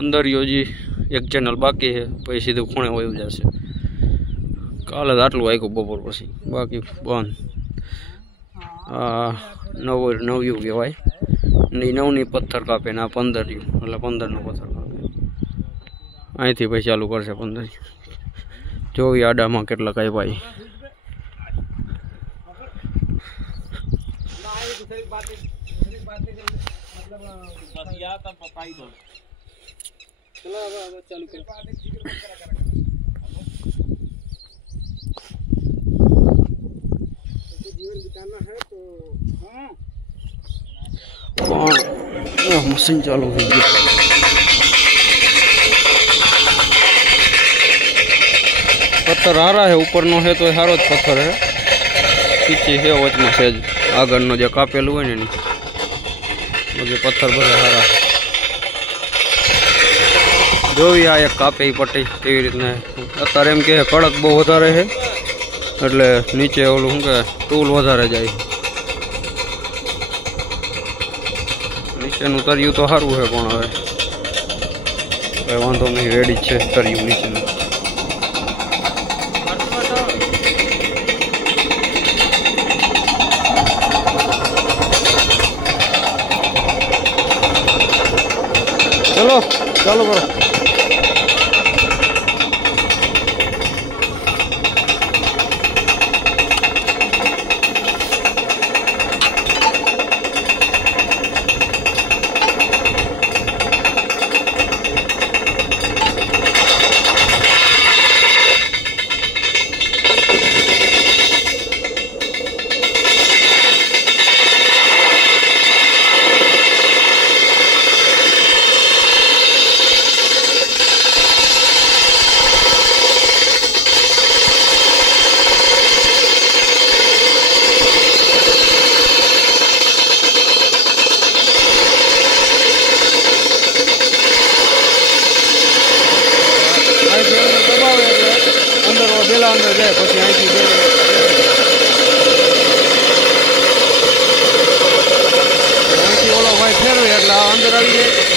अंदर जी एक चैनल बाकी है पी सीधु खूणे वही जैसे काले आटलू आई बपोर पी बाकी बंद नव्यू कहवाय नहीं 9 पत्थर कापे ने 15 એટલે 15 નો પથ્થર કાપે અહીંથી પછી ચાલુ કરશે 15 જોવી આડામાં કેટલા કાઈ ભાઈ मशीन चालू हो गई पत्थर हारा है ऊपर नो है तो हारो ज पत्थर है पीछे है वच में सेज आगर नो जो कापेलू है ने बाकी पत्थर बड़ा हारा जो भी आ एक कापे पट्टी केवी रीतना अत्यारे एम के कड़क बहु वधारे है એટલે નીચે ઓલું શું કે ટૂલ વધારે જાય નીચેનું તરિયું તો સારું છે પણ હવે કઈ વાંધો નહીં રેડી જ છે તરિયું નીચેનું ચલો ચાલુ કરો अंदर जाए पी ओलो भाई फेरवे एट अंदर आई जाए